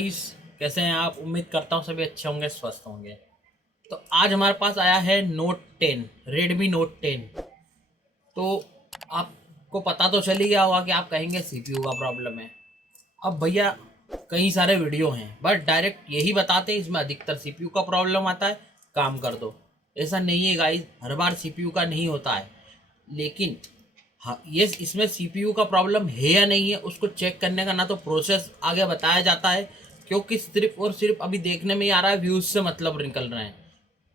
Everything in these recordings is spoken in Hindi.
गाइस, कैसे हैं आप? उम्मीद करता हूँ सभी अच्छे होंगे, स्वस्थ होंगे। तो आज हमारे पास आया है नोट 10, रेडमी नोट 10। तो आपको पता तो चल ही गया होगा कि आप कहेंगे सीपीयू का प्रॉब्लम है। अब भैया कई सारे वीडियो हैं, बट डायरेक्ट यही बताते हैं इसमें अधिकतर सीपीयू का प्रॉब्लम आता है, काम कर दो। ऐसा नहीं है गाइस, हर बार सीपीयू का नहीं होता है। लेकिन हाँ, ये इसमें सीपीयू का प्रॉब्लम है या नहीं है उसको चेक करने का ना तो प्रोसेस आगे बताया जाता है, क्योंकि सिर्फ और सिर्फ अभी देखने में ही आ रहा है, व्यूज़ से मतलब निकल रहे हैं।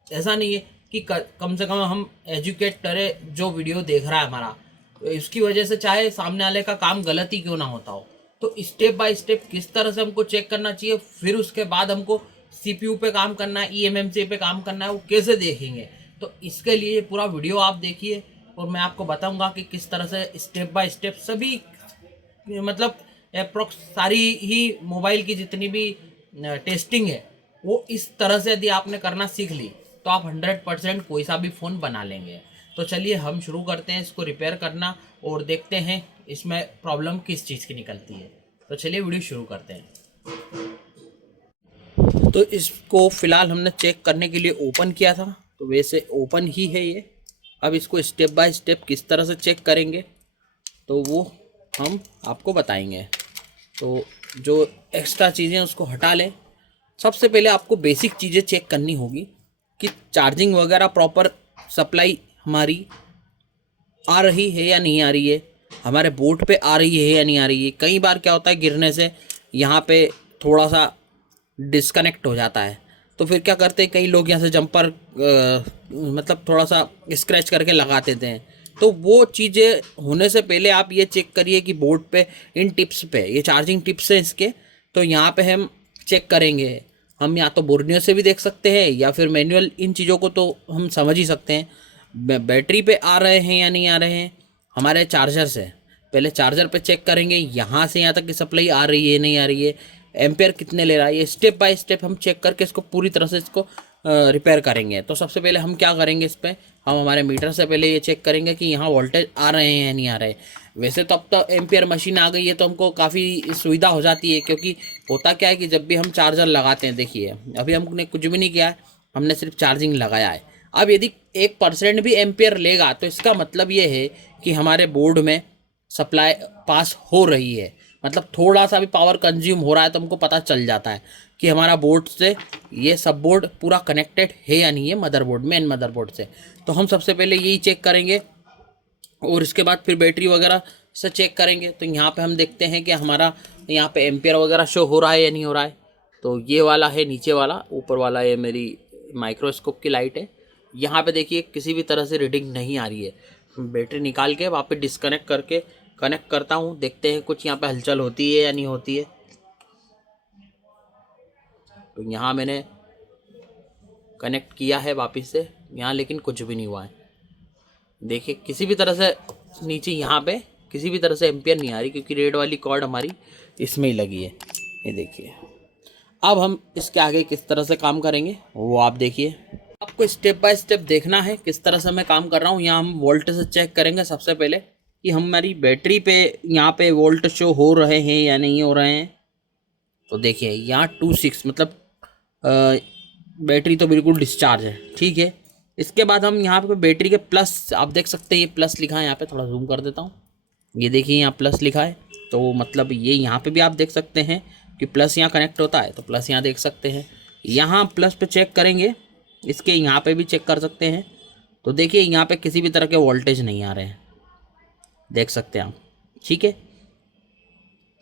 ऐसा नहीं है कि कम से कम हम एजुकेट करें जो वीडियो देख रहा है हमारा, तो इसकी वजह से चाहे सामने वाले का काम गलत ही क्यों ना होता हो। तो स्टेप बाय स्टेप किस तरह से हमको चेक करना चाहिए, फिर उसके बाद हमको सीपीयू पे काम करना है, ईएमएमसी पे काम करना है, वो कैसे देखेंगे। तो इसके लिए पूरा वीडियो आप देखिए और मैं आपको बताऊंगा कि किस तरह से स्टेप बाय स्टेप सभी मतलब अप्रोक्स सारी ही मोबाइल की जितनी भी टेस्टिंग है वो इस तरह से यदि आपने करना सीख ली तो आप 100% कोई सा भी फ़ोन बना लेंगे। तो चलिए हम शुरू करते हैं इसको रिपेयर करना और देखते हैं इसमें प्रॉब्लम किस चीज़ की निकलती है। तो चलिए वीडियो शुरू करते हैं। तो इसको फ़िलहाल हमने चेक करने के लिए ओपन किया था, तो वैसे ओपन ही है ये। अब इसको स्टेप बाय स्टेप किस तरह से चेक करेंगे तो वो हम आपको बताएंगे। तो जो एक्स्ट्रा चीज़ें उसको हटा लें। सबसे पहले आपको बेसिक चीज़ें चेक करनी होगी कि चार्जिंग वगैरह प्रॉपर सप्लाई हमारी आ रही है या नहीं आ रही है, हमारे बोर्ड पे आ रही है या नहीं आ रही है। कई बार क्या होता है, गिरने से यहाँ पे थोड़ा सा डिस्कनेक्ट हो जाता है, तो फिर क्या करते हैं कई लोग यहाँ से जंपर मतलब थोड़ा सा स्क्रैच करके लगा देते हैं। तो वो चीज़ें होने से पहले आप ये चेक करिए कि बोर्ड पे इन टिप्स पे, ये चार्जिंग टिप्स हैं इसके, तो यहाँ पे हम चेक करेंगे। हम या तो बोर्नियो से भी देख सकते हैं या फिर मैनुअल, इन चीज़ों को तो हम समझ ही सकते हैं। बैटरी पे आ रहे हैं या नहीं आ रहे हैं, हमारे चार्जर से पहले चार्जर पे चेक करेंगे, यहाँ से यहाँ तक की सप्लाई आ रही है नहीं आ रही है, एम्पेयर कितने ले रहा है, ये स्टेप बाय स्टेप हम चेक करके इसको पूरी तरह से इसको रिपेयर करेंगे। तो सबसे पहले हम क्या करेंगे, इस पर हम हमारे मीटर से पहले ये चेक करेंगे कि यहाँ वोल्टेज आ रहे हैं या नहीं आ रहे। वैसे तो अब तो एम्पेयर मशीन आ गई है तो हमको काफ़ी सुविधा हो जाती है, क्योंकि होता क्या है कि जब भी हम चार्जर लगाते हैं, देखिए अभी हमने कुछ भी नहीं किया है, हमने सिर्फ चार्जिंग लगाया है। अब यदि 1% भी एम्पेयर लेगा तो इसका मतलब ये है कि हमारे बोर्ड में सप्लाई पास हो रही है, मतलब थोड़ा सा भी पावर कंज्यूम हो रहा है तो हमको पता चल जाता है कि हमारा बोर्ड से ये सब बोर्ड पूरा कनेक्टेड है या नहीं है मदरबोर्ड, मेन मदरबोर्ड से। तो हम सबसे पहले यही चेक करेंगे और इसके बाद फिर बैटरी वगैरह से चेक करेंगे। तो यहाँ पे हम देखते हैं कि हमारा यहाँ पे एम्पेयर वगैरह शो हो रहा है या नहीं हो रहा है। तो ये वाला है नीचे वाला, ऊपर वाला ये मेरी माइक्रोस्कोप की लाइट है। यहाँ पे देखिए किसी भी तरह से रीडिंग नहीं आ रही है। बैटरी निकाल के वापस डिस्कनेक्ट करके कनेक्ट करता हूँ, देखते हैं कुछ यहाँ पे हलचल होती है या नहीं होती है। तो यहाँ मैंने कनेक्ट किया है वापस से, यहाँ लेकिन कुछ भी नहीं हुआ है। देखिए किसी भी तरह से नीचे यहाँ पे किसी भी तरह से एम्पियर नहीं आ रही, क्योंकि रेड वाली कॉर्ड हमारी इसमें ही लगी है। ये देखिए, अब हम इसके आगे किस तरह से काम करेंगे वो आप देखिए। आपको स्टेप बाय स्टेप देखना है किस तरह से मैं काम कर रहा हूँ। यहाँ हम वोल्ट से चेक करेंगे सबसे पहले कि हमारी बैटरी पे यहाँ पे वोल्ट शो हो रहे हैं या नहीं हो रहे हैं। तो देखिए यहाँ 26 मतलब बैटरी तो बिल्कुल डिस्चार्ज है, ठीक है। इसके बाद हम यहाँ पे बैटरी के प्लस, आप देख सकते हैं ये प्लस लिखा है, यहाँ पे थोड़ा जूम कर देता हूँ, ये देखिए यहाँ प्लस लिखा है। तो मतलब ये यहाँ पे भी आप देख सकते हैं कि प्लस यहाँ कनेक्ट होता है, तो प्लस यहाँ देख सकते हैं। यहाँ प्लस पे चेक करेंगे, इसके यहाँ पे भी चेक कर सकते हैं। तो देखिए यहाँ पे किसी भी तरह के वोल्टेज नहीं आ रहे हैं, देख सकते हैं आप, ठीक है।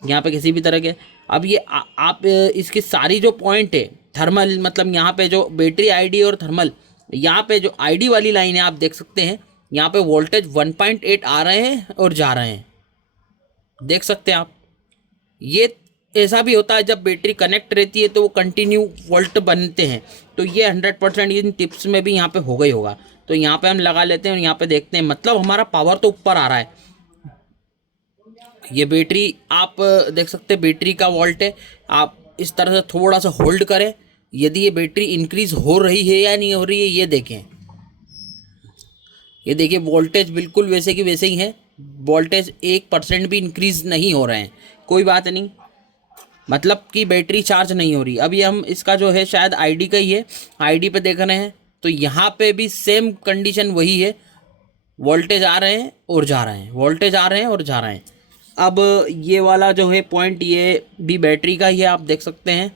यहाँ पे किसी भी तरह के, अब ये आप इसकी सारी जो पॉइंट है थर्मल, मतलब यहाँ पे जो बैटरी आईडी और थर्मल, यहाँ पे जो आईडी वाली लाइन है आप देख सकते हैं, यहाँ पे वोल्टेज 1.8 आ रहे हैं और जा रहे हैं, देख सकते हैं आप। ये ऐसा भी होता है जब बैटरी कनेक्ट रहती है तो वो कंटिन्यू वोल्ट बनते हैं। तो ये 100% इन टिप्स में भी यहाँ पे हो गई होगा। तो यहाँ पे हम लगा लेते हैं और यहाँ पे देखते हैं, मतलब हमारा पावर तो ऊपर आ रहा है। ये बैटरी आप देख सकते हैं, बैटरी का वोल्ट है। आप इस तरह से थोड़ा सा होल्ड करें, यदि ये बैटरी इंक्रीज हो रही है या नहीं हो रही है ये देखें। ये देखिए वोल्टेज बिल्कुल वैसे की वैसे ही है, वोल्टेज 1% भी इंक्रीज नहीं हो रहे हैं। कोई बात नहीं, मतलब कि बैटरी चार्ज नहीं हो रही। अभी हम इसका जो है शायद आईडी का ही है, आईडी पे देख रहे हैं तो यहाँ पे भी सेम कंडीशन वही है, वोल्टेज आ रहे हैं और जा रहे हैं, वोल्टेज आ रहे हैं और जा रहे हैं। अब ये वाला जो है पॉइंट ये भी बैटरी का ही है, आप देख सकते हैं।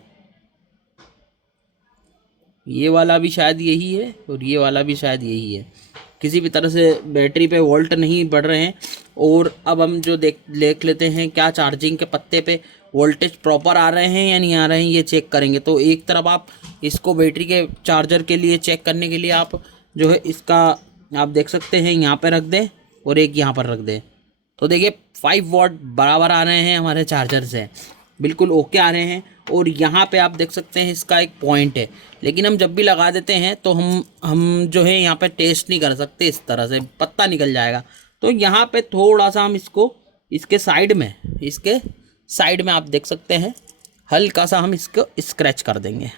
ये वाला भी शायद यही है और ये वाला भी शायद यही है। किसी भी तरह से बैटरी पे वोल्ट नहीं बढ़ रहे हैं। और अब हम जो देख लेते हैं क्या चार्जिंग के पत्ते पे वोल्टेज प्रॉपर आ रहे हैं या नहीं आ रहे हैं, ये चेक करेंगे। तो एक तरफ आप इसको बैटरी के चार्जर के लिए चेक करने के लिए आप जो है इसका आप देख सकते हैं यहाँ पे रख दें और एक यहाँ पर रख दें। तो देखिए 5 वॉट बराबर आ रहे हैं हमारे चार्जर से, बिल्कुल ओके आ रहे हैं। और यहाँ पे आप देख सकते हैं इसका एक पॉइंट है, लेकिन हम जब भी लगा देते हैं तो हम जो है यहाँ पे टेस्ट नहीं कर सकते, इस तरह से पत्ता निकल जाएगा। तो यहाँ पे थोड़ा सा हम इसको इसके साइड में आप देख सकते हैं हल्का सा हम इसको स्क्रैच कर देंगे।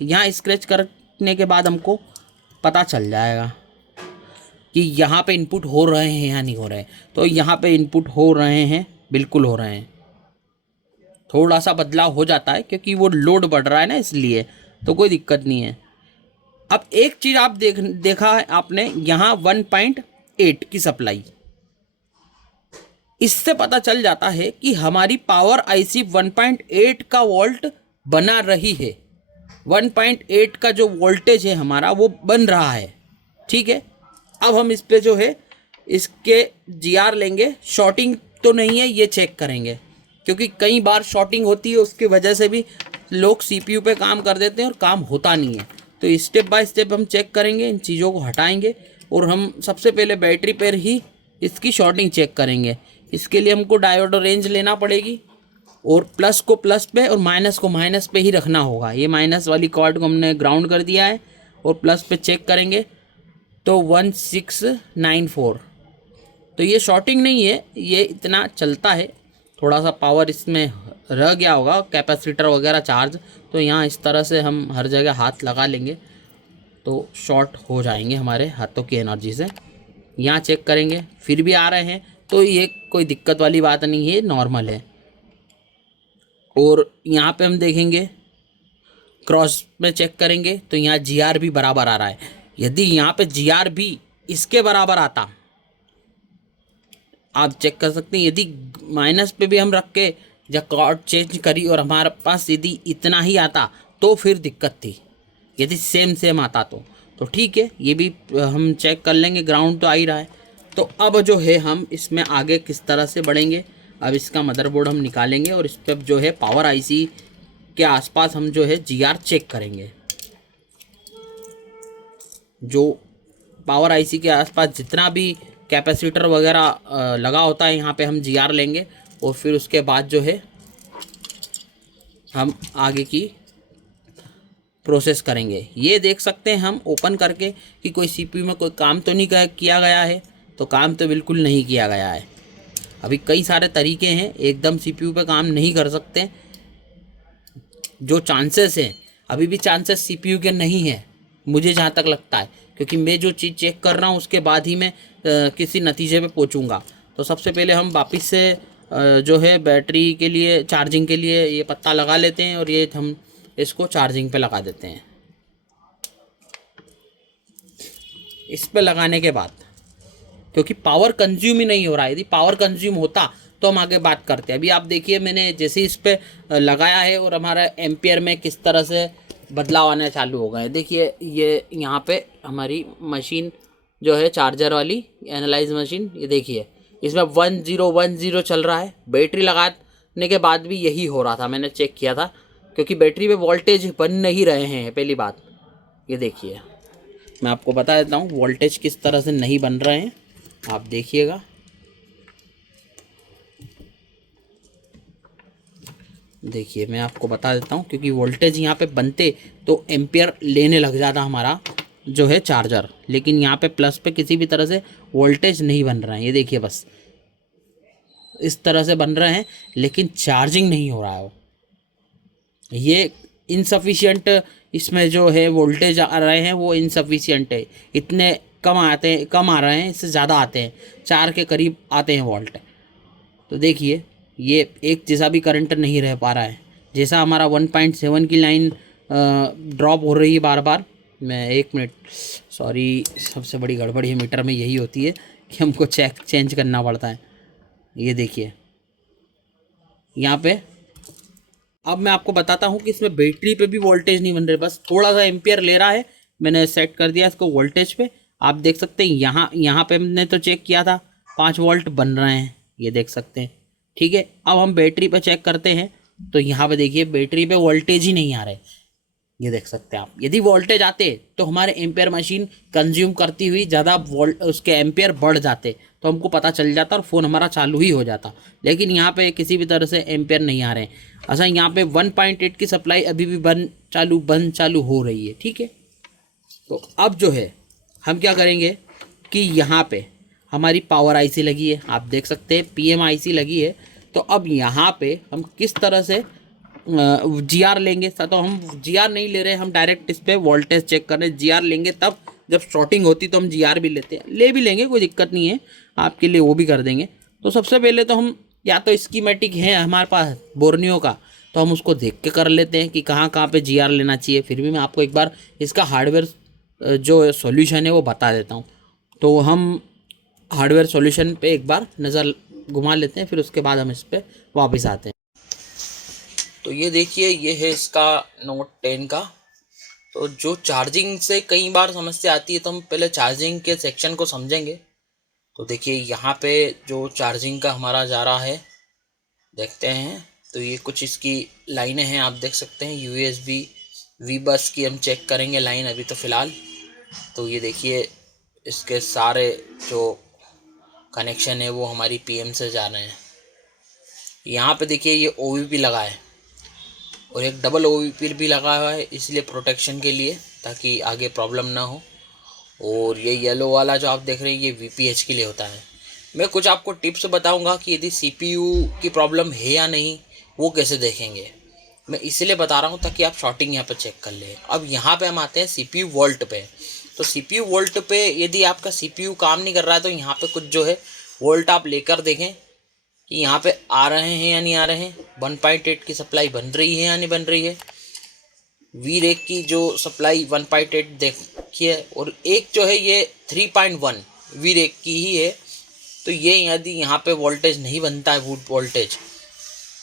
यहाँ स्क्रैच करने के बाद हमको पता चल जाएगा कि यहाँ पे इनपुट हो रहे हैं या नहीं हो रहे हैं। तो यहाँ पे इनपुट हो रहे हैं, बिल्कुल हो रहे हैं। थोड़ा सा बदलाव हो जाता है क्योंकि वो लोड बढ़ रहा है ना, इसलिए तो कोई दिक्कत नहीं है। अब एक चीज़ आप देखा है आपने यहाँ 1.8 की सप्लाई, इससे पता चल जाता है कि हमारी पावर आईसी 1.8 का वोल्ट बना रही है। 1.8 का जो वोल्टेज है हमारा वो बन रहा है, ठीक है। अब हम इस पे जो है इसके जीआर लेंगे, शॉर्टिंग तो नहीं है ये चेक करेंगे, क्योंकि कई बार शॉर्टिंग होती है, उसकी वजह से भी लोग सीपीयू पे काम कर देते हैं और काम होता नहीं है। तो स्टेप बाय स्टेप हम चेक करेंगे, इन चीज़ों को हटाएंगे और हम सबसे पहले बैटरी पर ही इसकी शॉर्टिंग चेक करेंगे। इसके लिए हमको डायोड रेंज लेना पड़ेगी और प्लस को प्लस पे और माइनस को माइनस पे ही रखना होगा। ये माइनस वाली कॉर्ड को हमने ग्राउंड कर दिया है और प्लस पे चेक करेंगे तो 1694। तो ये शॉर्टिंग नहीं है, ये इतना चलता है। थोड़ा सा पावर इसमें रह गया होगा, कैपेसिटर वगैरह चार्ज, तो यहाँ इस तरह से हम हर जगह हाथ लगा लेंगे तो शॉर्ट हो जाएंगे हमारे हाथों की एनर्जी से। यहाँ चेक करेंगे फिर भी आ रहे हैं, तो ये कोई दिक्कत वाली बात नहीं है, नॉर्मल है। और यहाँ पे हम देखेंगे क्रॉस में चेक करेंगे तो यहाँ जीआर भी बराबर आ रहा है। यदि यहाँ पे जीआर भी इसके बराबर आता, आप चेक कर सकते हैं, यदि माइनस पे भी हम रख के जब कॉर्ड चेंज करी और हमारे पास यदि इतना ही आता तो फिर दिक्कत थी। यदि सेम आता तो ठीक है, ये भी हम चेक कर लेंगे। ग्राउंड तो आ ही रहा है। तो अब जो है हम इसमें आगे किस तरह से बढ़ेंगे, अब इसका मदरबोर्ड हम निकालेंगे और इस पर जो है पावर आईसी के आसपास हम जो है जीआर चेक करेंगे। जो पावर आईसी के आसपास जितना भी कैपेसिटर वगैरह लगा होता है, यहाँ पे हम जीआर लेंगे और फिर उसके बाद जो है हम आगे की प्रोसेस करेंगे। ये देख सकते हैं हम ओपन करके कि कोई सीपीयू में कोई काम तो नहीं किया गया है, तो काम तो बिल्कुल नहीं किया गया है। अभी कई सारे तरीके हैं, एकदम सीपीयू पे काम नहीं कर सकते। जो चांसेस हैं, अभी भी चांसेस सीपीयू के नहीं हैं मुझे जहाँ तक लगता है, क्योंकि मैं जो चीज़ चेक कर रहा हूँ उसके बाद ही मैं किसी नतीजे पे पहुँचूँगा। तो सबसे पहले हम वापस से जो है बैटरी के लिए चार्जिंग के लिए ये पत्ता लगा लेते हैं और ये हम इसको चार्जिंग पे लगा देते हैं। इस पे लगाने के बाद क्योंकि पावर कंज्यूम ही नहीं हो रहा है, यदि पावर कंज्यूम होता तो हम आगे बात करते हैं। अभी आप देखिए मैंने जैसे इस पे लगाया है और हमारा एम्पियर में किस तरह से बदलाव आने चालू हो गए। देखिए ये यहाँ पे हमारी मशीन जो है चार्जर वाली एनालाइज मशीन, ये देखिए इसमें 1010 चल रहा है। बैटरी लगाने के बाद भी यही हो रहा था, मैंने चेक किया था, क्योंकि बैटरी पे वोल्टेज बन नहीं रहे हैं। पहली बात ये देखिए, मैं आपको बता देता हूँ वोल्टेज किस तरह से नहीं बन रहे हैं, आप देखिएगा। देखिए मैं आपको बता देता हूँ, क्योंकि वोल्टेज यहाँ पे बनते तो एम्पियर लेने लग जाता हमारा जो है चार्जर, लेकिन यहाँ पे प्लस पे किसी भी तरह से वोल्टेज नहीं बन रहा है। ये देखिए बस इस तरह से बन रहे हैं, लेकिन चार्जिंग नहीं हो रहा है। ये इनसफिशिएंट, इसमें जो है वोल्टेज आ रहे हैं वो इनसफिशिएंट है, इतने कम आते हैं, कम आ रहे हैं, इससे ज़्यादा आते हैं, 4 के करीब आते हैं वोल्ट। तो देखिए ये एक जैसा भी करंट नहीं रह पा रहा है। जैसा हमारा 1.7 की लाइन ड्रॉप हो रही है बार बार। मैं 1 मिनट, सॉरी, सबसे बड़ी गड़बड़ी है मीटर में यही होती है कि हमको चेंज करना पड़ता है। ये देखिए यहाँ पे। अब मैं आपको बताता हूँ कि इसमें बैटरी पे भी वोल्टेज नहीं बन रहे, बस थोड़ा सा एम्पियर ले रहा है। मैंने सेट कर दिया इसको वोल्टेज पे। आप देख सकते हैं यहाँ पे हमने तो चेक किया था 5 वोल्ट बन रहे हैं, ये देख सकते हैं। ठीक है, अब हम बैटरी पे चेक करते हैं तो यहाँ पे देखिए बैटरी पे वोल्टेज ही नहीं आ रहे, ये देख सकते हैं आप। यदि वोल्टेज आते तो हमारे एम्पेयर मशीन कंज्यूम करती हुई ज़्यादा वोल्ट उसके एम्पेयर बढ़ जाते तो हमको पता चल जाता और फ़ोन हमारा चालू ही हो जाता। लेकिन यहाँ पे किसी भी तरह से एम्पेयर नहीं आ रहे हैं। अच्छा, यहाँ पे 1.8 की सप्लाई अभी भी बंद चालू हो रही है। ठीक है, तो अब जो है हम क्या करेंगे कि यहाँ पे हमारी पावर आईसी लगी है, आप देख सकते हैं पीएम आईसी लगी है। तो अब यहाँ पे हम किस तरह से जीआर लेंगे। तो हम जीआर नहीं ले रहे, हम डायरेक्ट इस पर वोल्टेज चेक कर रहे हैं। जीआर लेंगे तब जब शॉर्टिंग होती तो हम जीआर भी लेते हैं, ले भी लेंगे, कोई दिक्कत नहीं है, आपके लिए वो भी कर देंगे। तो सबसे पहले तो हम या तो स्कीमेटिक है हमारे पास बोर्नियो का, तो हम उसको देख के कर लेते हैं कि कहाँ कहाँ पे जीआर लेना चाहिए। फिर भी मैं आपको एक बार इसका हार्डवेयर जो सॉल्यूशन है वो बता देता हूँ। तो हम हार्डवेयर सॉल्यूशन पे एक बार नज़र घुमा लेते हैं, फिर उसके बाद हम इस पर वापस आते हैं। तो ये देखिए, ये है इसका नोट 10 का। तो जो चार्जिंग से कई बार समस्या आती है, तो हम पहले चार्जिंग के सेक्शन को समझेंगे। तो देखिए यहाँ पे जो चार्जिंग का हमारा जा रहा है, देखते हैं। तो ये कुछ इसकी लाइनें हैं, आप देख सकते हैं। USB वी बस की हम चेक करेंगे लाइन अभी तो फ़िलहाल। तो ये देखिए इसके सारे जो कनेक्शन है वो हमारी PM से जा रहे हैं। यहाँ पे देखिए ये OVP लगा है और एक डबल OVP भी लगा हुआ है, इसलिए प्रोटेक्शन के लिए, ताकि आगे प्रॉब्लम ना हो। और ये येलो वाला जो आप देख रहे हैं ये VPH के लिए होता है। मैं कुछ आपको टिप्स बताऊंगा कि यदि CPU की प्रॉब्लम है या नहीं, वो कैसे देखेंगे। मैं इसलिए बता रहा हूँ ताकि आप शॉर्टिंग यहाँ पे चेक कर लें। अब यहाँ पे हम आते हैं CPU वोल्ट पे। तो CPU वोल्ट पे यदि आपका CPU काम नहीं कर रहा है तो यहाँ पे कुछ जो है वोल्ट आप लेकर देखें कि यहाँ पे आ रहे हैं या नहीं आ रहे हैं। 1.8 की सप्लाई बन रही है या नहीं बन रही है। वी रेक की जो सप्लाई 1.8 देखिए, और एक जो है ये 3.1 वी रेक की ही है। तो ये यदि यहाँ पे वोल्टेज नहीं बनता है, बूट वोल्टेज,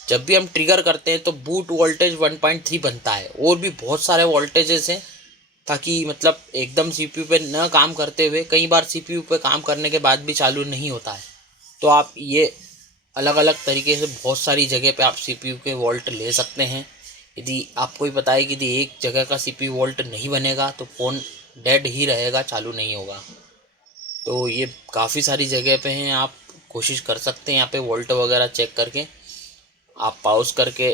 जब भी हम ट्रिगर करते हैं तो बूट वोल्टेज 1.3 बनता है। और भी बहुत सारे वोल्टेजेस हैं, ताकि मतलब एकदम CPU पे न काम करते हुए कई बार CPU पे काम करने के बाद भी चालू नहीं होता है। तो आप ये अलग अलग तरीके से बहुत सारी जगह पे आप CPU के वोल्ट ले सकते हैं। यदि आपको ही पता है कि यदि एक जगह का CPU वोल्ट नहीं बनेगा तो फ़ोन डेड ही रहेगा, चालू नहीं होगा। तो ये काफ़ी सारी जगह पे हैं, आप कोशिश कर सकते हैं यहाँ पे वोल्ट वगैरह चेक करके। आप पॉज करके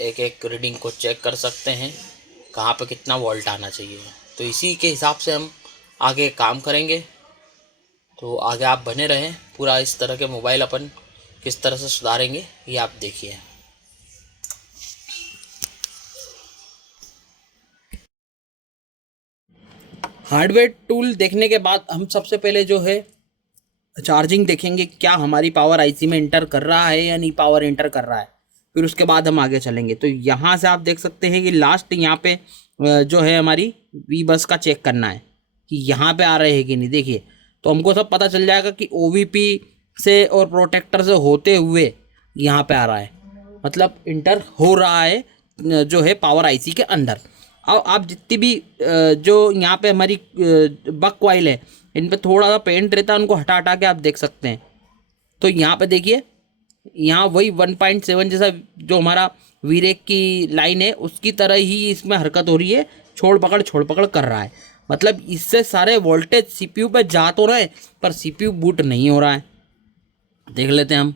एक एक रीडिंग को चेक कर सकते हैं कहाँ पे कितना वोल्ट आना चाहिए। तो इसी के हिसाब से हम आगे काम करेंगे। तो आगे आप बने रहें। पूरा इस तरह के मोबाइल अपन किस तरह से सुधारेंगे ये आप देखिए। हार्डवेयर टूल देखने के बाद हम सबसे पहले जो है चार्जिंग देखेंगे, क्या हमारी पावर आईसी में इंटर कर रहा है या नहीं पावर इंटर कर रहा है। फिर उसके बाद हम आगे चलेंगे। तो यहाँ से आप देख सकते हैं कि लास्ट यहाँ पे जो है हमारी वी बस का चेक करना है कि यहाँ पे आ रहे हैं कि नहीं। देखिए तो हमको सब पता चल जाएगा कि OVP से और प्रोटेक्टर से होते हुए यहाँ पे आ रहा है, मतलब इंटर हो रहा है जो है पावर आईसी के अंदर। अब आप जितनी भी जो यहाँ पे हमारी बक कॉइल है, इन पे थोड़ा सा पेंट रहता है, उनको हटा हटा के आप देख सकते हैं। तो यहाँ पे देखिए, यहाँ वही 1.7 जैसा जो हमारा वीरेक की लाइन है उसकी तरह ही इसमें हरकत हो रही है, छोड़ पकड़ कर रहा है। मतलब इससे सारे वोल्टेज CPU पे जा तो रहे पर CPU बूट नहीं हो रहा है। देख लेते हैं हम,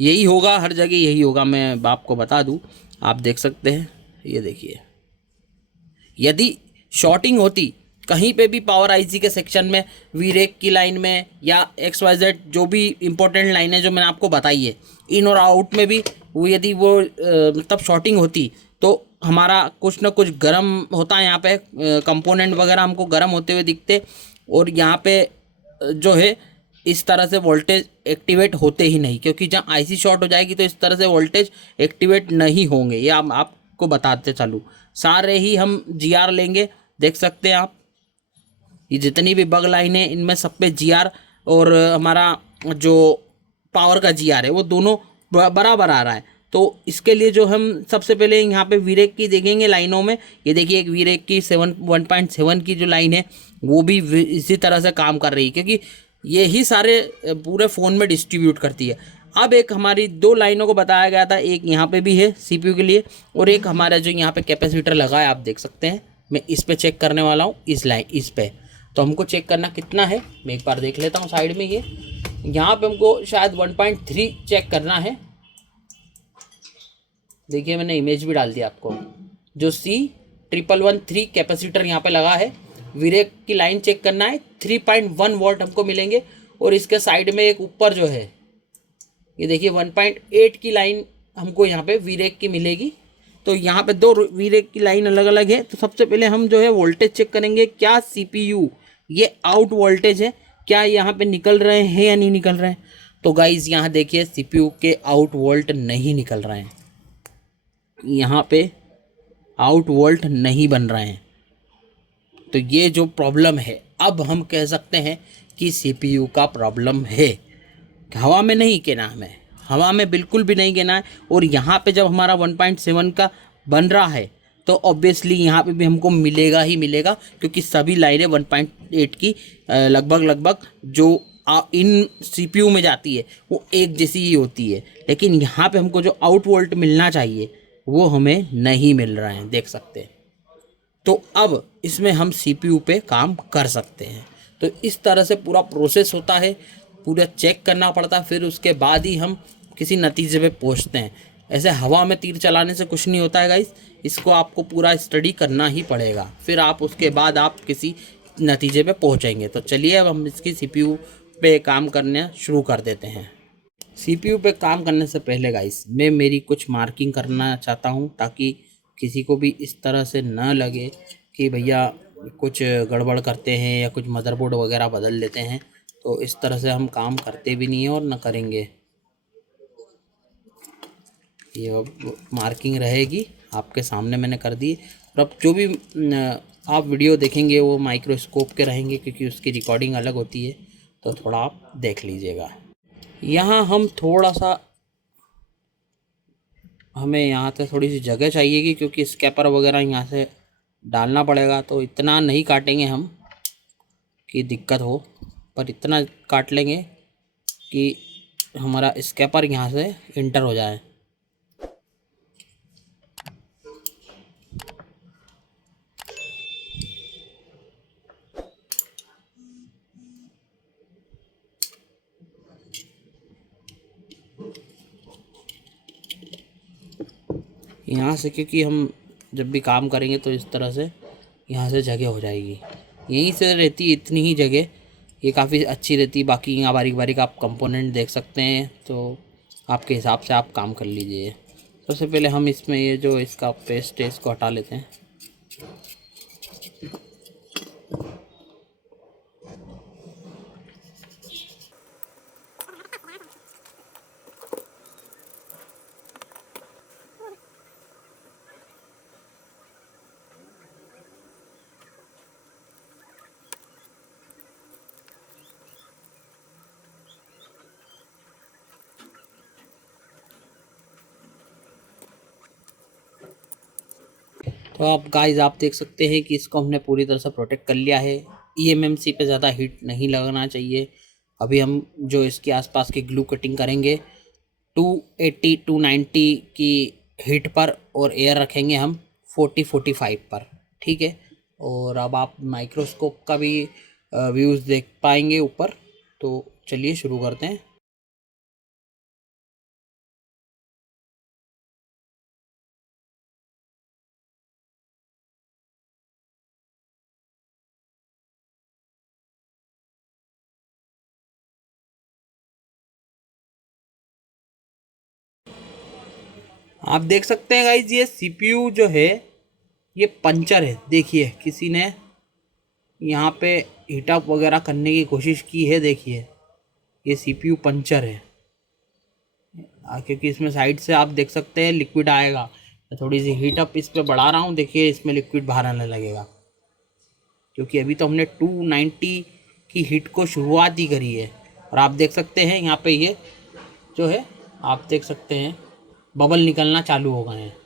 यही होगा हर जगह, यही होगा। मैं आपको बता दूं, आप देख सकते हैं, ये देखिए यदि शॉर्टिंग होती कहीं पे भी पावर आईसी के सेक्शन में, वीरेक की लाइन में या XYZ जो भी इंपॉर्टेंट लाइन है जो मैंने आपको बताई है, इन और आउट में भी वो यदि वो मतलब शॉर्टिंग होती तो हमारा कुछ ना कुछ गर्म होता है। यहाँ पे कंपोनेंट वगैरह हमको गर्म होते हुए दिखते और यहाँ पे जो है इस तरह से वोल्टेज एक्टिवेट होते ही नहीं, क्योंकि जहाँ आईसी शॉर्ट हो जाएगी तो इस तरह से वोल्टेज एक्टिवेट नहीं होंगे। ये आपको बताते चलूँ। सारे ही हम जीआर लेंगे, देख सकते हैं आप, ये जितनी भी बग लाइन है इनमें सब पे जीआर और हमारा जो पावर का जीआर है वो दोनों बराबर आ रहा है। तो इसके लिए जो हम सबसे पहले यहाँ पे वीरेक की देखेंगे लाइनों में। ये देखिए एक वीरेक की 1.7 की जो लाइन है वो भी इसी तरह से काम कर रही है, क्योंकि ये ही सारे पूरे फ़ोन में डिस्ट्रीब्यूट करती है। अब एक हमारी दो लाइनों को बताया गया था, एक यहाँ पे भी है सीपीयू के लिए और एक हमारा जो यहाँ पे कैपेसिटर लगा है आप देख सकते हैं। मैं इस पे चेक करने वाला हूँ, इस लाइन इस पे। तो हमको चेक करना कितना है, मैं एक बार देख लेता हूँ साइड में। ये यहाँ पे हमको शायद 1.3 चेक करना है। देखिए मैंने इमेज भी डाल दिया आपको। जो C1113 कैपेसिटर यहाँ पे लगा है, वीरेक की लाइन चेक करना है। 3.1 वोल्ट हमको मिलेंगे और इसके साइड में एक ऊपर जो है ये देखिए 1.8 की लाइन हमको यहाँ पे वीरेक की मिलेगी। तो यहाँ पे दो वीरेक की लाइन अलग अलग है। तो सबसे पहले हम जो है वोल्टेज चेक करेंगे, क्या सीपीयू ये आउट वोल्टेज है, क्या यहाँ पे निकल रहे हैं या नहीं निकल रहे हैं। तो गाइज यहाँ देखिए सीपीयू के आउट वोल्ट नहीं निकल रहे हैं, यहाँ पे आउट वोल्ट नहीं बन रहे हैं। तो ये जो प्रॉब्लम है, अब हम कह सकते हैं कि सीपीयू का प्रॉब्लम है। हवा में नहीं कहना हमें, हवा में बिल्कुल भी नहीं कहना है। और यहाँ पे जब हमारा 1.7 का बन रहा है तो ऑब्वियसली यहाँ पे भी हमको मिलेगा ही मिलेगा, क्योंकि सभी लाइनें 1.8 की लगभग जो इन सीपीयू में जाती है वो एक जैसी ही होती है। लेकिन यहाँ पे हमको जो आउट वोल्ट मिलना चाहिए वो हमें नहीं मिल रहा है, देख सकते हैं। तो अब इसमें हम सीपीयू पे काम कर सकते हैं। तो इस तरह से पूरा प्रोसेस होता है, पूरा चेक करना पड़ता है, फिर उसके बाद ही हम किसी नतीजे पे पहुंचते हैं। ऐसे हवा में तीर चलाने से कुछ नहीं होता है गाइस, इसको आपको पूरा स्टडी करना ही पड़ेगा, फिर आप उसके बाद आप किसी नतीजे पे पहुंचेंगे। तो चलिए अब हम इसकी सीपीयू पे काम करना शुरू कर देते हैं। सीपीयू पे काम करने से पहले गाइस मैं मेरी कुछ मार्किंग करना चाहता हूँ, ताकि किसी को भी इस तरह से न लगे कि भैया कुछ गड़बड़ करते हैं या कुछ मदरबोर्ड वगैरह बदल लेते हैं। तो इस तरह से हम काम करते भी नहीं हैं और न करेंगे। ये अब मार्किंग रहेगी आपके सामने मैंने कर दी। और अब जो भी आप वीडियो देखेंगे वो माइक्रोस्कोप के रहेंगे, क्योंकि उसकी रिकॉर्डिंग अलग होती है। तो थोड़ा आप देख लीजिएगा। यहाँ हम थोड़ा सा, हमें यहाँ से थोड़ी सी जगह चाहिएगी, क्योंकि स्कैपर वगैरह यहाँ से डालना पड़ेगा। तो इतना नहीं काटेंगे हम कि दिक्कत हो, पर इतना काट लेंगे कि हमारा स्कैपर यहाँ से इंटर हो जाए। यहाँ से, क्योंकि हम जब भी काम करेंगे तो इस तरह से यहाँ से जगह हो जाएगी, यहीं से रहती है इतनी ही जगह, ये काफ़ी अच्छी रहती है। बाकी यहाँ बारीक बारीक आप कंपोनेंट देख सकते हैं, तो आपके हिसाब से आप काम कर लीजिए। सबसे पहले हम इसमें ये जो इसका पेस्ट है इसको हटा लेते हैं। तो आप गाइस आप देख सकते हैं कि इसको हमने पूरी तरह से प्रोटेक्ट कर लिया है। ईएमएमसी पे ज़्यादा हीट नहीं लगना चाहिए। अभी हम जो इसके आसपास की ग्लू कटिंग करेंगे 280 290 की हीट पर, और एयर रखेंगे हम 40-45 पर, ठीक है। और अब आप माइक्रोस्कोप का भी व्यूज़ देख पाएंगे ऊपर। तो चलिए शुरू करते हैं। आप देख सकते हैं गाइज ये सीपीयू जो है ये पंचर है। देखिए किसी ने यहाँ पे हीटअप वगैरह करने की कोशिश की है, देखिए ये सीपीयू पंचर है। क्योंकि इसमें साइड से आप देख सकते हैं लिक्विड आएगा। मैं थोड़ी सी हीट अप इस पर बढ़ा रहा हूँ, देखिए इसमें लिक्विड बाहर आने लगेगा। क्योंकि अभी तो हमने 290 की हीट को शुरुआत ही करी है। और आप देख सकते हैं यहाँ पे ये जो है, आप देख सकते हैं बबल निकलना चालू हो गए हैं।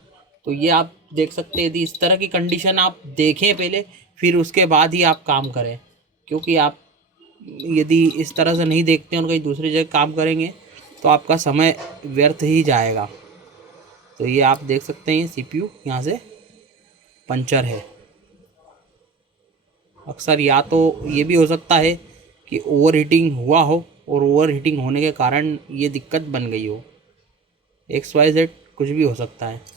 तो ये आप देख सकते हैं, यदि इस तरह की कंडीशन आप देखें पहले, फिर उसके बाद ही आप काम करें। क्योंकि आप यदि इस तरह से नहीं देखते हैं और कहीं दूसरी जगह काम करेंगे तो आपका समय व्यर्थ ही जाएगा। तो ये आप देख सकते हैं सीपीयू यहाँ से पंचर है। अक्सर या तो ये भी हो सकता है कि ओवर हीटिंग हुआ हो और ओवर हीटिंग होने के कारण ये दिक्कत बन गई हो। XYZ कुछ भी हो सकता है।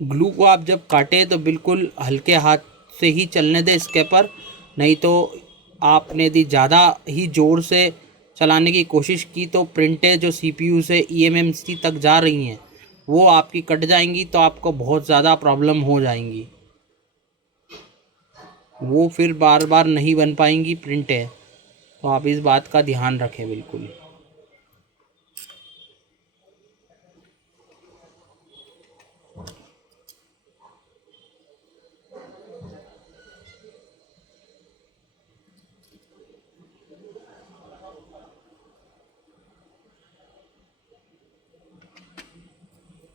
ग्लू को आप जब काटें तो बिल्कुल हल्के हाथ से ही चलने दें इसके पर। नहीं तो आपने यदि ज़्यादा ही ज़ोर से चलाने की कोशिश की तो प्रिंटें जो सीपीयू से eMMC तक जा रही हैं वो आपकी कट जाएंगी, तो आपको बहुत ज़्यादा प्रॉब्लम हो जाएंगी। वो फिर बार बार नहीं बन पाएंगी प्रिंटें। तो आप इस बात का ध्यान रखें बिल्कुल।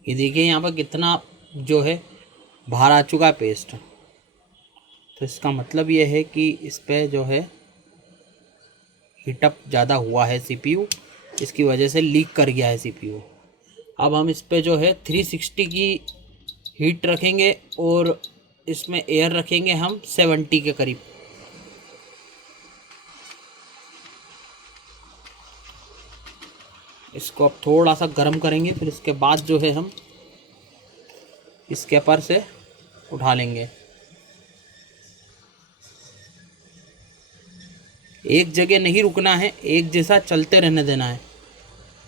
ये देखिए यहाँ पर कितना जो है बाहर आ चुका है पेस्ट। तो इसका मतलब ये है कि इस पे जो है हीटअप ज़्यादा हुआ है सीपीयू, इसकी वजह से लीक कर गया है सीपीयू। अब हम इस पे जो है 360 की हीट रखेंगे और इसमें एयर रखेंगे हम 70 के करीब। इसको अब थोड़ा सा गर्म करेंगे, फिर इसके बाद जो है हम इस कैपर से उठा लेंगे। एक जगह नहीं रुकना है, एक जैसा चलते रहने देना है।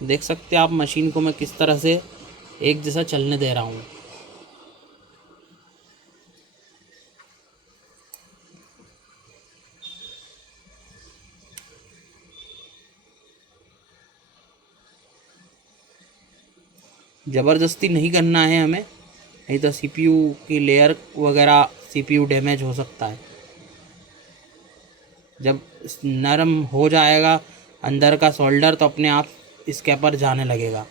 देख सकते हैं आप मशीन को मैं किस तरह से एक जैसा चलने दे रहा हूँ। ज़बरदस्ती नहीं करना है हमें, नहीं तो सीपीयू की लेयर वगैरह सीपीयू डैमेज हो सकता है। जब नरम हो जाएगा अंदर का सोल्डर तो अपने आप इस कैपर जाने लगेगा।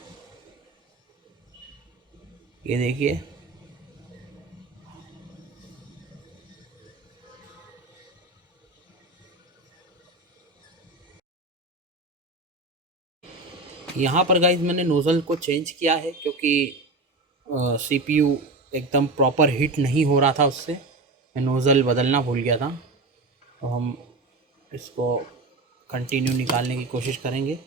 ये देखिए यहाँ पर गाइज मैंने नोज़ल को चेंज किया है, क्योंकि सीपीयू एकदम प्रॉपर हीट नहीं हो रहा था उससे। मैं नोज़ल बदलना भूल गया था। तो हम इसको कंटिन्यू निकालने की कोशिश करेंगे।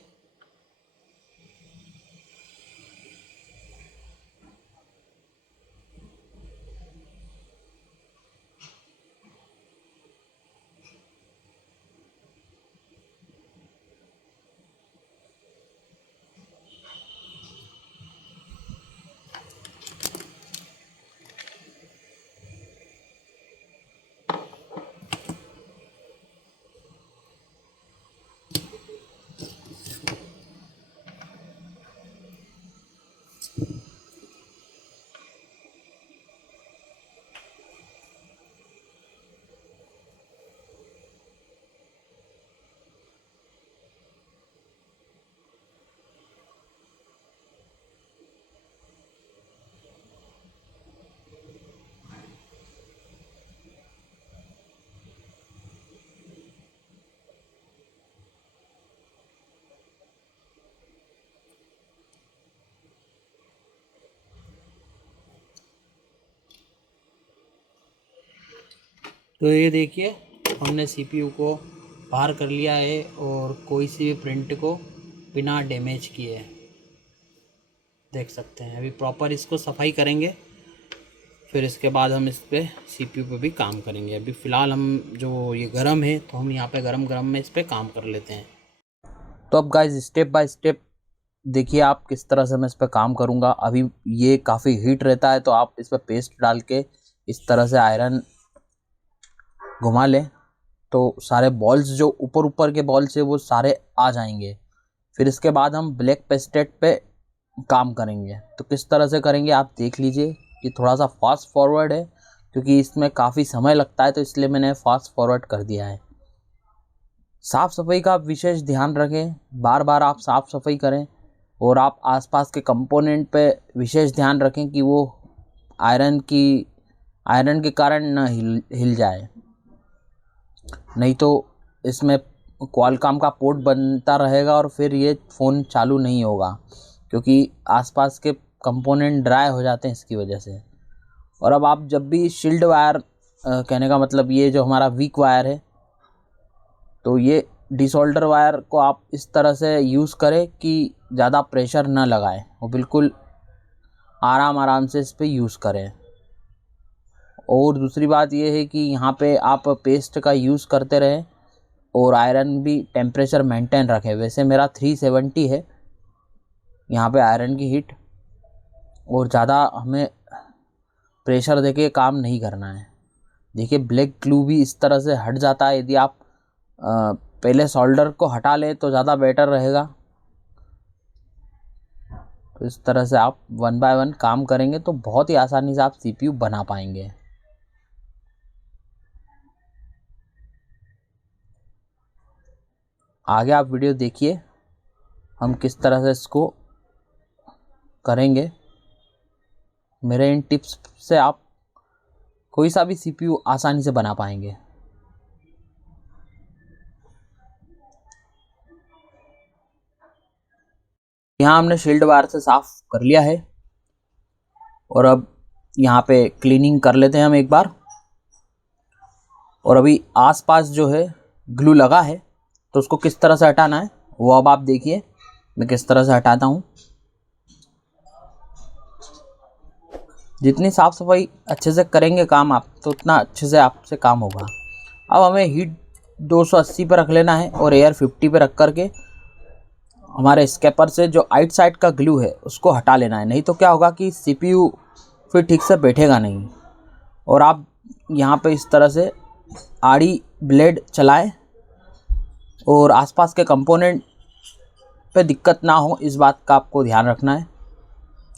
तो ये देखिए हमने सीपीयू को बाहर कर लिया है और कोई सी भी प्रिंट को बिना डैमेज किए देख सकते हैं। अभी प्रॉपर इसको सफाई करेंगे, फिर इसके बाद हम इस पर सीपीयू पे भी काम करेंगे। अभी फ़िलहाल हम जो ये गर्म है तो हम यहाँ पे गरम गरम में इस पर काम कर लेते हैं। तो अब गाइस स्टेप बाय स्टेप देखिए आप किस तरह से मैं इस पर काम करूँगा। अभी ये काफ़ी हीट रहता है तो आप इस पर पेस्ट डाल के इस तरह से आयरन घुमा लें तो सारे बॉल्स जो ऊपर ऊपर के बॉल्स है वो सारे आ जाएंगे। फिर इसके बाद हम ब्लैक पेस्टेट पे काम करेंगे। तो किस तरह से करेंगे आप देख लीजिए। ये थोड़ा सा फास्ट फॉरवर्ड है क्योंकि इसमें काफ़ी समय लगता है, तो इसलिए मैंने फास्ट फॉरवर्ड कर दिया है। साफ़ सफाई का आप विशेष ध्यान रखें, बार बार आप साफ़ सफाई करें और आप आसपास के कंपोनेंट पे विशेष ध्यान रखें कि वो आयरन के कारण न हिल जाए, नहीं तो इसमें क्वालकॉम का पोर्ट बनता रहेगा और फिर ये फ़ोन चालू नहीं होगा क्योंकि आसपास के कंपोनेंट ड्राई हो जाते हैं इसकी वजह से। और अब आप जब भी शील्ड वायर, कहने का मतलब ये जो हमारा वीक वायर है, तो ये डिसोल्डर वायर को आप इस तरह से यूज़ करें कि ज़्यादा प्रेशर ना लगाएं, वो बिल्कुल आराम से इस पर यूज़ करें। और दूसरी बात ये है कि यहाँ पे आप पेस्ट का यूज़ करते रहें और आयरन भी टेम्परेचर मेंटेन रखें। वैसे मेरा 370 है यहाँ पे आयरन की हीट, और ज़्यादा हमें प्रेशर देके काम नहीं करना है। देखिए ब्लैक ग्लू भी इस तरह से हट जाता है। यदि आप पहले सोल्डर को हटा लें तो ज़्यादा बेटर रहेगा। तो इस तरह से आप 1 बाय 1 काम करेंगे तो बहुत ही आसानी से आप सीपीयू बना पाएंगे। आगे आप वीडियो देखिए हम किस तरह से इसको करेंगे। मेरे इन टिप्स से आप कोई सा भी सीपीयू आसानी से बना पाएंगे। यहाँ हमने शील्ड वायर से साफ़ कर लिया है और अब यहाँ पे क्लीनिंग कर लेते हैं हम एक बार। और अभी आसपास जो है ग्लू लगा है तो उसको किस तरह से हटाना है वो अब आप देखिए मैं किस तरह से हटाता हूँ। जितनी साफ़ सफाई अच्छे से करेंगे काम आप, तो उतना अच्छे से आपसे काम होगा। अब हमें हीट 280 पे रख लेना है और एयर 50 पे रख करके हमारे स्केपर से जो आइट साइड का ग्लू है उसको हटा लेना है, नहीं तो क्या होगा कि सीपीयू फिर ठीक से बैठेगा नहीं। और आप यहाँ पे इस तरह से आड़ी ब्लेड चलाएं और आसपास के कंपोनेंट पे दिक्कत ना हो, इस बात का आपको ध्यान रखना है।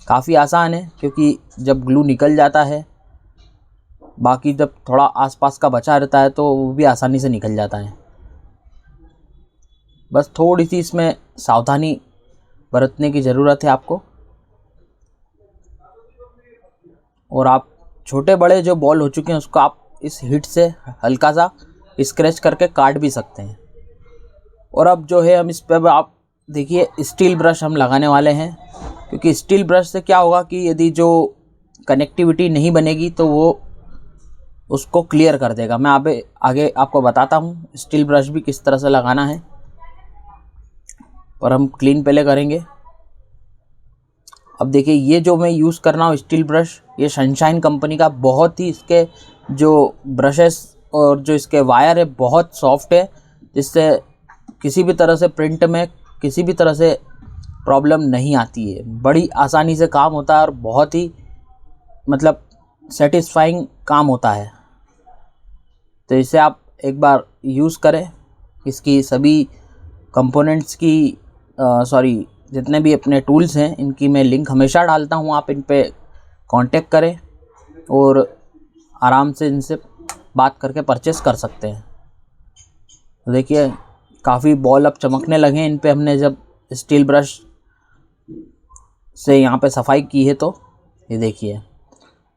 काफ़ी आसान है क्योंकि जब ग्लू निकल जाता है, बाकी जब थोड़ा आसपास का बचा रहता है तो वो भी आसानी से निकल जाता है। बस थोड़ी सी इसमें सावधानी बरतने की ज़रूरत है आपको। और आप छोटे बड़े जो बॉल हो चुके हैं उसको आप इस हीट से हल्का सा स्क्रैच करके काट भी सकते हैं। और अब जो है हम इस पर आप देखिए स्टील ब्रश हम लगाने वाले हैं, क्योंकि स्टील ब्रश से क्या होगा कि यदि जो कनेक्टिविटी नहीं बनेगी तो वो उसको क्लियर कर देगा। मैं आगे आपको बताता हूँ स्टील ब्रश भी किस तरह से लगाना है, पर हम क्लीन पहले करेंगे। अब देखिए ये जो मैं यूज़ कर रहा हूँ स्टील ब्रश, ये सनशाइन कंपनी का, बहुत ही इसके जो ब्रशेस और जो इसके वायर है बहुत सॉफ्ट है, जिससे किसी भी तरह से प्रिंट में किसी भी तरह से प्रॉब्लम नहीं आती है। बड़ी आसानी से काम होता है और बहुत ही मतलब सेटिस्फाइंग काम होता है। तो इसे आप एक बार यूज़ करें। इसकी सभी कंपोनेंट्स की जितने भी अपने टूल्स हैं इनकी मैं लिंक हमेशा डालता हूँ, आप इन पे कांटेक्ट करें और आराम से इनसे बात करके परचेस कर सकते हैं। तो देखिए काफ़ी बॉल अब चमकने लगे हैं। इन पे हमने जब स्टील ब्रश से यहाँ पे सफाई की है तो ये देखिए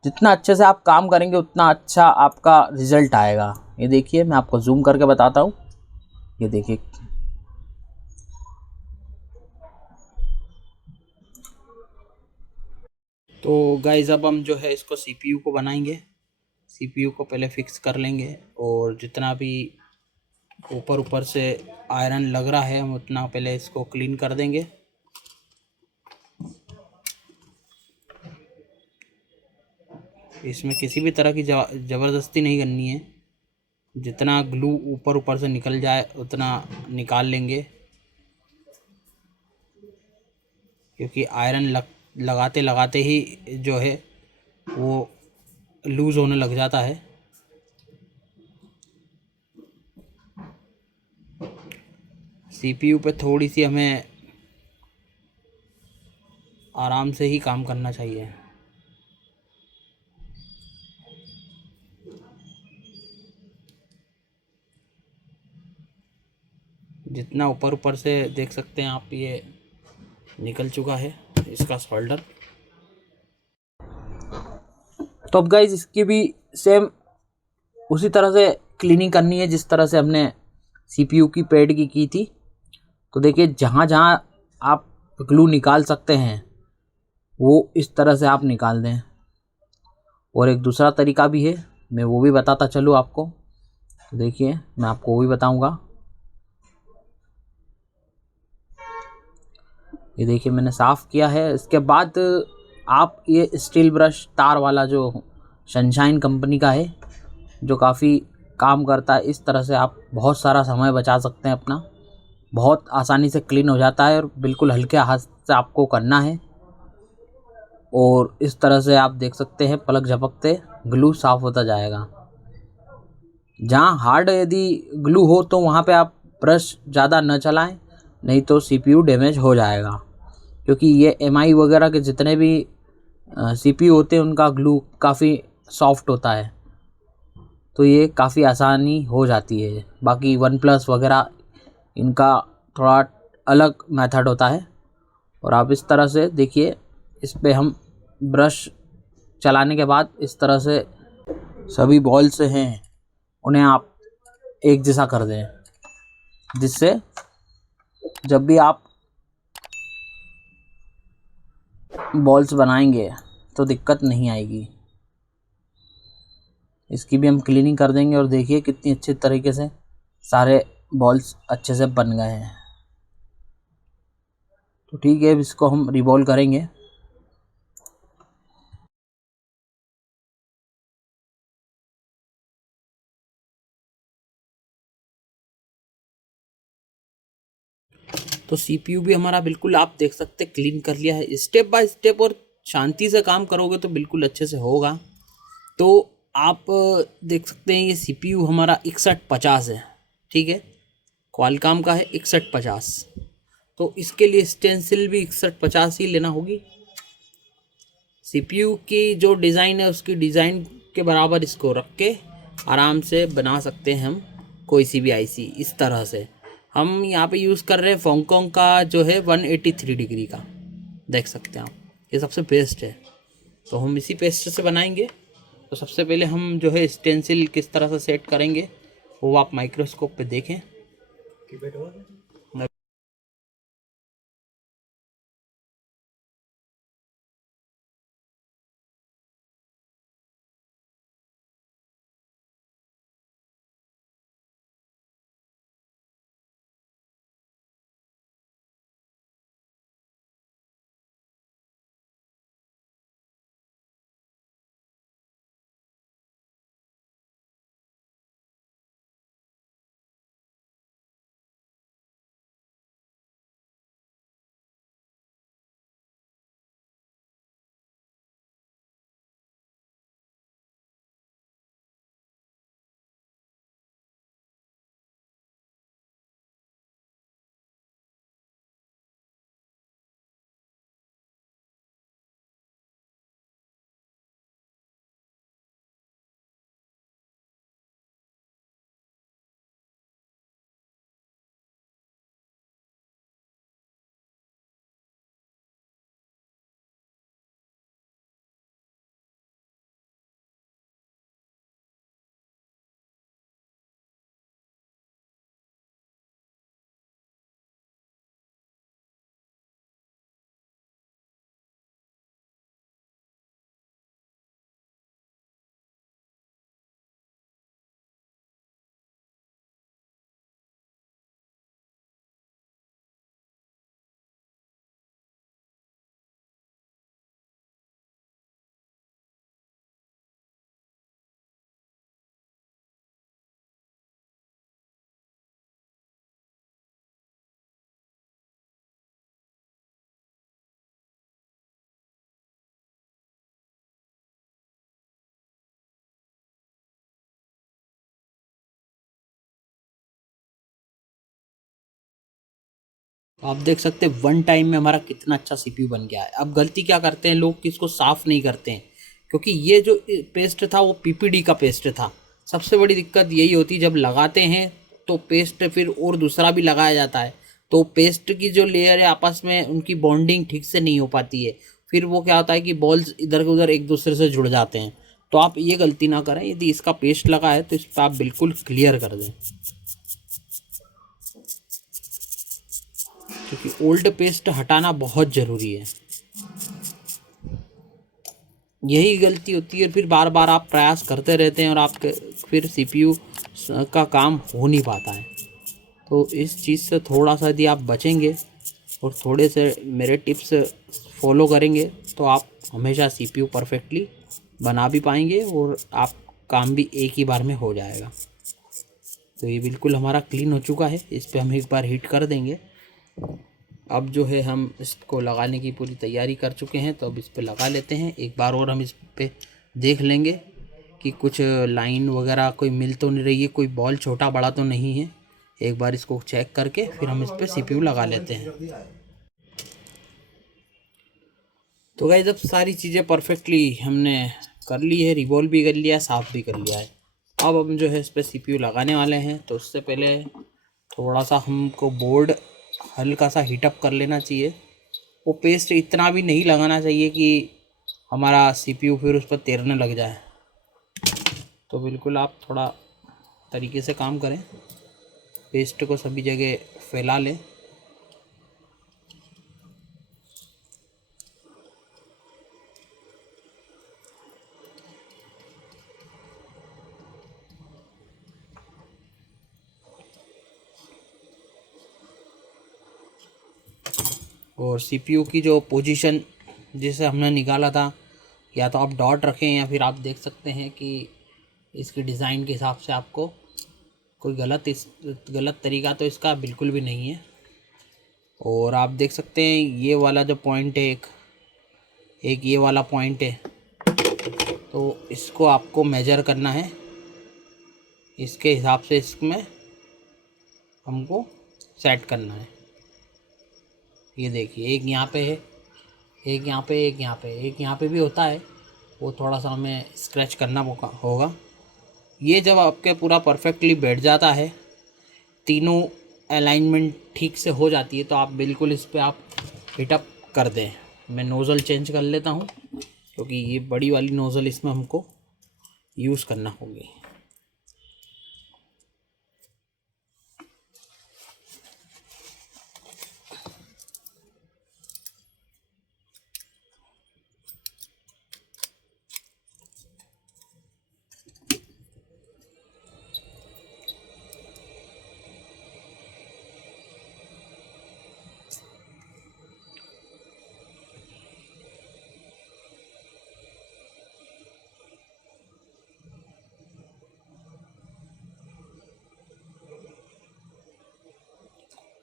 जितना अच्छे से आप काम करेंगे उतना अच्छा आपका रिज़ल्ट आएगा। ये देखिए मैं आपको जूम करके बताता हूँ। ये देखिए तो गाइस अब हम जो है इसको सीपीयू को बनाएंगे। सीपीयू को पहले फिक्स कर लेंगे और जितना भी ऊपर ऊपर से आयरन लग रहा है हम उतना पहले इसको क्लीन कर देंगे। इसमें किसी भी तरह की ज़बरदस्ती नहीं करनी है, जितना ग्लू ऊपर ऊपर से निकल जाए उतना निकाल लेंगे, क्योंकि आयरन लगाते लगाते ही जो है वो लूज़ होने लग जाता है। सीपीयू पे थोड़ी सी हमें आराम से ही काम करना चाहिए। जितना ऊपर ऊपर से देख सकते हैं आप, ये निकल चुका है इसका सोल्डर। तो अब गाइज इसकी भी सेम उसी तरह से क्लीनिंग करनी है जिस तरह से हमने सीपीयू की पैड की थी। तो देखिए जहाँ जहाँ आप ग्लू निकाल सकते हैं वो इस तरह से आप निकाल दें। और एक दूसरा तरीका भी है, मैं वो भी बताता चलूँ आपको। तो देखिए मैं आपको वो भी बताऊंगा। ये देखिए मैंने साफ़ किया है। इसके बाद आप ये स्टील ब्रश तार वाला जो सनशाइन कंपनी का है, जो काफ़ी काम करता है, इस तरह से आप बहुत सारा समय बचा सकते हैं अपना। बहुत आसानी से क्लीन हो जाता है और बिल्कुल हल्के हाथ से आपको करना है। और इस तरह से आप देख सकते हैं पलक झपकते ग्लू साफ़ होता जाएगा। जहाँ हार्ड यदि ग्लू हो तो वहाँ पे आप ब्रश ज़्यादा न चलाएं, नहीं तो सीपीयू डैमेज हो जाएगा। क्योंकि ये एमआई वगैरह के जितने भी सीपीयू होते हैं उनका ग्लू काफ़ी सॉफ्ट होता है, तो ये काफ़ी आसानी हो जाती है। बाकी वन प्लस वगैरह इनका थोड़ा अलग मेथड होता है। और आप इस तरह से देखिए, इस पे हम ब्रश चलाने के बाद इस तरह से सभी बॉल्स हैं उन्हें आप एक जैसा कर दें, जिससे जब भी आप बॉल्स बनाएंगे तो दिक्कत नहीं आएगी। इसकी भी हम क्लीनिंग कर देंगे और देखिए कितनी अच्छी तरीके से सारे बॉल्स अच्छे से बन गए हैं। तो ठीक है, अब इसको हम रिवॉल्व करेंगे। तो सीपीयू भी हमारा बिल्कुल आप देख सकते क्लीन कर लिया है स्टेप बाय स्टेप, और शांति से काम करोगे तो बिल्कुल अच्छे से होगा। तो आप देख सकते हैं ये सीपीयू हमारा 6150 है, ठीक है, क्वालकॉम का है 6150। तो इसके लिए स्टेंसिल भी 6150 ही लेना होगी। सीपीयू की जो डिज़ाइन है उसकी डिज़ाइन के बराबर इसको रख के आराम से बना सकते हैं हम कोई सी भी आईसी। इस तरह से हम यहाँ पे यूज़ कर रहे हैं फोंगकोंग का जो है 183 डिग्री का, देख सकते हैं आप, ये सबसे बेस्ट है। तो हम इसी पेस्ट से बनाएंगे। तो सबसे पहले हम जो है स्टेंसिल किस तरह से सेट करेंगे वो आप माइक्रोस्कोप पे देखें। आप देख सकते हैं वन टाइम में हमारा कितना अच्छा सीपीयू बन गया है। अब गलती क्या करते हैं लोग कि इसको साफ़ नहीं करते हैं, क्योंकि ये जो पेस्ट था वो पीपीडी का पेस्ट था। सबसे बड़ी दिक्कत यही होती है, जब लगाते हैं तो पेस्ट फिर और दूसरा भी लगाया जाता है, तो पेस्ट की जो लेयर है आपस में उनकी बॉन्डिंग ठीक से नहीं हो पाती है। फिर वो क्या होता है कि बॉल्स इधर उधर एक दूसरे से जुड़ जाते हैं। तो आप ये गलती ना करें, यदि इसका पेस्ट लगा है तो इस पर आप बिल्कुल क्लियर कर दें, क्योंकि ओल्ड पेस्ट हटाना बहुत ज़रूरी है। यही गलती होती है, फिर बार बार आप प्रयास करते रहते हैं और आप फिर सीपीयू का काम हो नहीं पाता है। तो इस चीज़ से थोड़ा सा यदि आप बचेंगे और थोड़े से मेरे टिप्स फॉलो करेंगे तो आप हमेशा सीपीयू परफेक्टली बना भी पाएंगे और आप काम भी एक ही बार में हो जाएगा। तो ये बिल्कुल हमारा क्लीन हो चुका है, इस पर हम एक बार हीट कर देंगे। अब जो है हम इसको लगाने की पूरी तैयारी कर चुके हैं, तो अब इस पे लगा लेते हैं। एक बार और हम इस पे देख लेंगे कि कुछ लाइन वगैरह कोई मिल तो नहीं रही है, कोई बॉल छोटा बड़ा तो नहीं है। एक बार इसको चेक करके फिर हम इस पे सीपीयू लगा लेते हैं। तो गाइस जब सारी चीज़ें परफेक्टली हमने कर ली है, रिवॉल्व भी कर लिया है, साफ़ भी कर लिया है, अब हम जो है इस पर सीपीयू लगाने वाले हैं। तो उससे पहले थोड़ा सा हमको बोर्ड हल्का सा हीटअप कर लेना चाहिए। वो पेस्ट इतना भी नहीं लगाना चाहिए कि हमारा सीपीयू फिर उस पर तैरने लग जाए। तो बिल्कुल आप थोड़ा तरीके से काम करें, पेस्ट को सभी जगह फैला लें। और सीपीयू की जो पोजीशन जिसे हमने निकाला था, या तो आप डॉट रखें या फिर आप देख सकते हैं कि इसकी डिज़ाइन के हिसाब से आपको कोई गलत तरीका तो इसका बिल्कुल भी नहीं है। और आप देख सकते हैं ये वाला जो पॉइंट है, एक ये वाला पॉइंट है, तो इसको आपको मेजर करना है। इसके हिसाब से इसमें हमको सेट करना है। ये देखिए एक यहाँ पे है, एक यहाँ पे, एक यहाँ पे, एक यहाँ पे भी होता है, वो थोड़ा सा हमें स्क्रैच करना होगा। ये जब आपके पूरा परफेक्टली बैठ जाता है, तीनों अलाइनमेंट ठीक से हो जाती है, तो आप बिल्कुल इस पे आप हिटअप कर दें। मैं नोज़ल चेंज कर लेता हूँ, क्योंकि ये बड़ी वाली नोज़ल इसमें हमको यूज़ करना होगी।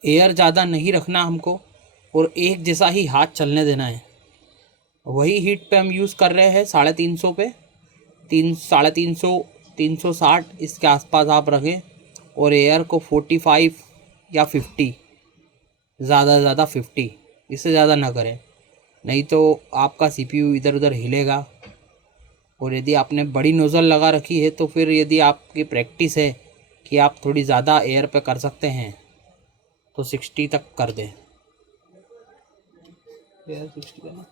एयर ज़्यादा नहीं रखना हमको, और एक जैसा ही हाथ चलने देना है। वही हीट पे हम यूज़ कर रहे हैं 350 पे, 350, 360 इसके आसपास आप रखें। और एयर को 45 या 50, ज़्यादा से ज़्यादा 50, इससे ज़्यादा ना करें, नहीं तो आपका सीपीयू इधर उधर हिलेगा। और यदि आपने बड़ी नोज़ल लगा रखी है तो फिर यदि आपकी प्रैक्टिस है कि आप थोड़ी ज़्यादा एयर पे कर सकते हैं तो 60 तक कर दें। एयर 60 का ना,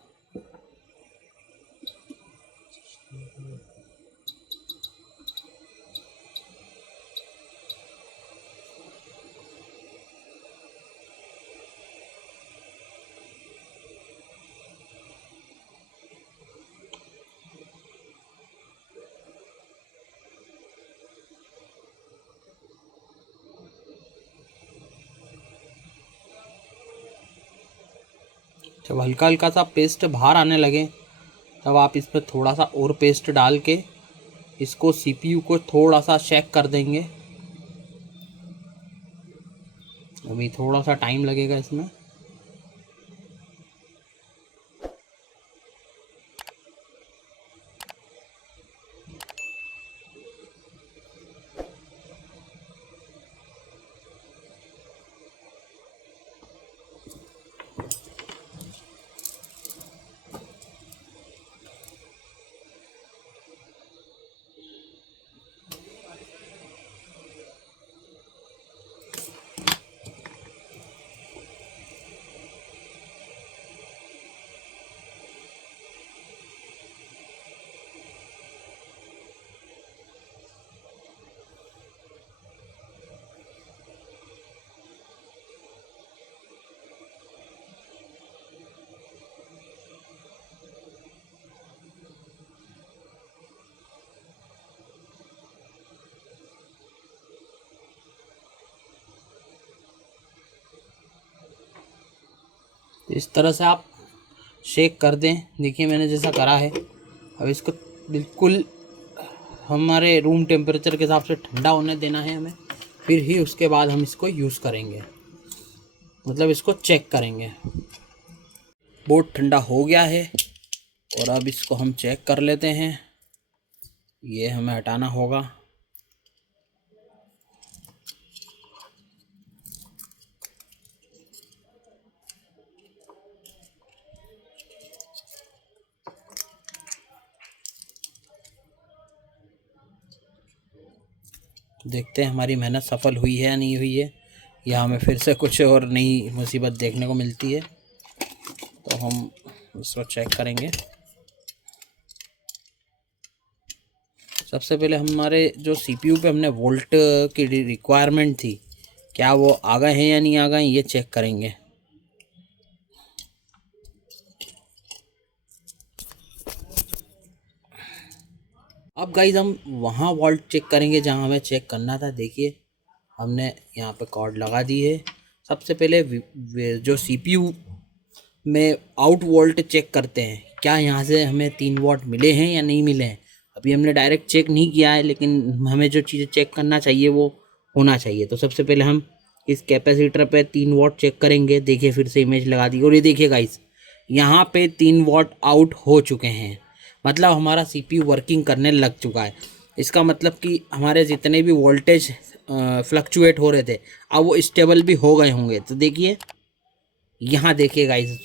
जब हल्का हल्का सा पेस्ट बाहर आने लगे तब आप इस पर थोड़ा सा और पेस्ट डाल के इसको सीपीयू को थोड़ा सा शेक कर देंगे। अभी थोड़ा सा टाइम लगेगा इसमें। तो इस तरह से आप शेक कर दें। देखिए मैंने जैसा करा है। अब इसको बिल्कुल हमारे रूम टेम्परेचर के हिसाब से ठंडा होने देना है हमें, फिर ही उसके बाद हम इसको यूज़ करेंगे, मतलब इसको चेक करेंगे। बहुत ठंडा हो गया है और अब इसको हम चेक कर लेते हैं। ये हमें हटाना होगा। देखते हैं हमारी मेहनत सफल हुई है या नहीं हुई है, या हमें फिर से कुछ और नई मुसीबत देखने को मिलती है। तो हम इसको चेक करेंगे। सबसे पहले हमारे जो सीपीयू पे हमने वोल्ट की रिक्वायरमेंट थी, क्या वो आ गए हैं या नहीं आ गए, ये चेक करेंगे। अब गाइज हम वहाँ वोल्ट चेक करेंगे जहाँ हमें चेक करना था। देखिए हमने यहाँ पे कॉर्ड लगा दी है। सबसे पहले जो सीपीयू में आउट वोल्ट चेक करते हैं, क्या यहाँ से हमें 3 वॉट मिले हैं या नहीं मिले हैं। अभी हमने डायरेक्ट चेक नहीं किया है, लेकिन हमें जो चीज़ें चेक करना चाहिए वो होना चाहिए। तो सबसे पहले हम इस कैपेसिटर पे 3 वॉट चेक करेंगे। देखिए फिर से इमेज लगा दी और ये देखिए गाइस, यहाँ पे 3 वॉट आउट हो चुके हैं, मतलब हमारा सीपीयू वर्किंग करने लग चुका है। इसका मतलब कि हमारे जितने भी वोल्टेज फ्लक्चुएट हो रहे थे, अब वो स्टेबल भी हो गए होंगे। तो देखिए यहाँ देखिए गाइस,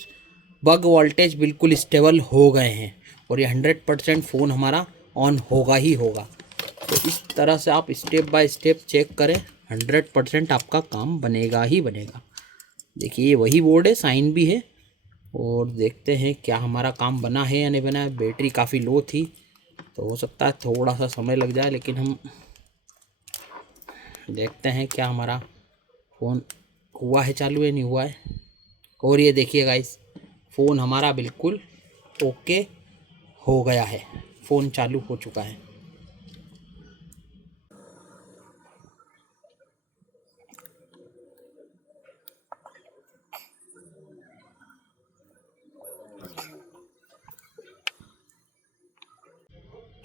बग वोल्टेज बिल्कुल स्टेबल हो गए हैं और ये 100% फ़ोन हमारा ऑन होगा ही होगा। तो इस तरह से आप स्टेप बाय स्टेप चेक करें, 100% आपका काम बनेगा ही बनेगा। देखिए ये वही बोर्ड है, साइन भी है। और देखते हैं क्या हमारा काम बना है या नहीं बना है। बैटरी काफ़ी लो थी तो हो सकता है थोड़ा सा समय लग जाए, लेकिन हम देखते हैं क्या हमारा फ़ोन हुआ है चालू है नहीं हुआ है। और ये देखिए गाइस, फ़ोन हमारा बिल्कुल ओके हो गया है, फ़ोन चालू हो चुका है।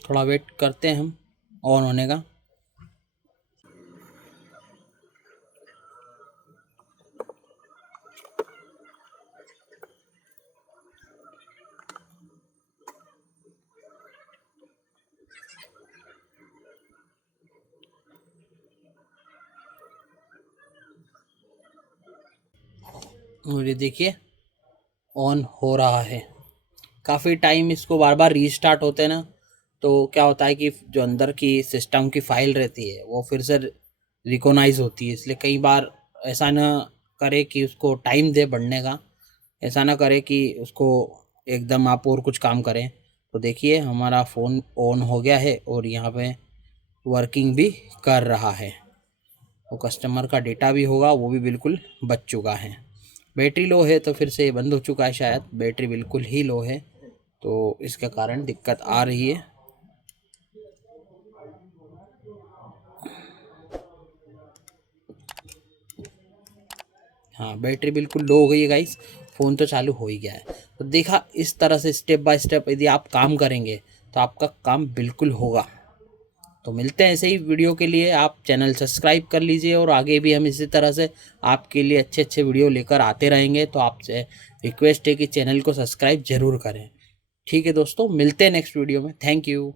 थोड़ा वेट करते हैं हम ऑन होने का। और ये देखिए ऑन हो रहा है। काफ़ी टाइम इसको बार बार रीस्टार्ट होते हैं ना, तो क्या होता है कि जो अंदर की सिस्टम की फ़ाइल रहती है वो फिर से रिकॉग्नाइज होती है। इसलिए कई बार ऐसा ना करे कि उसको टाइम दे बढ़ने का, ऐसा ना करे कि उसको एकदम आप और कुछ काम करें। तो देखिए हमारा फ़ोन ऑन हो गया है और यहाँ पे वर्किंग भी कर रहा है। वो कस्टमर का डेटा भी होगा, वो भी बिल्कुल बच चुका है। बैटरी लो है तो फिर से बंद हो चुका है, शायद बैटरी बिल्कुल ही लो है तो इसके कारण दिक्कत आ रही है। हाँ बैटरी बिल्कुल लो हो गई है गाइस, फ़ोन तो चालू हो ही गया है। तो देखा, इस तरह से स्टेप बाय स्टेप यदि आप काम करेंगे तो आपका काम बिल्कुल होगा। तो मिलते हैं ऐसे ही वीडियो के लिए। आप चैनल सब्सक्राइब कर लीजिए और आगे भी हम इसी तरह से आपके लिए अच्छे अच्छे वीडियो लेकर आते रहेंगे। तो आपसे रिक्वेस्ट है कि चैनल को सब्सक्राइब ज़रूर करें। ठीक है दोस्तों, मिलते हैं नेक्स्ट वीडियो में। Thank you.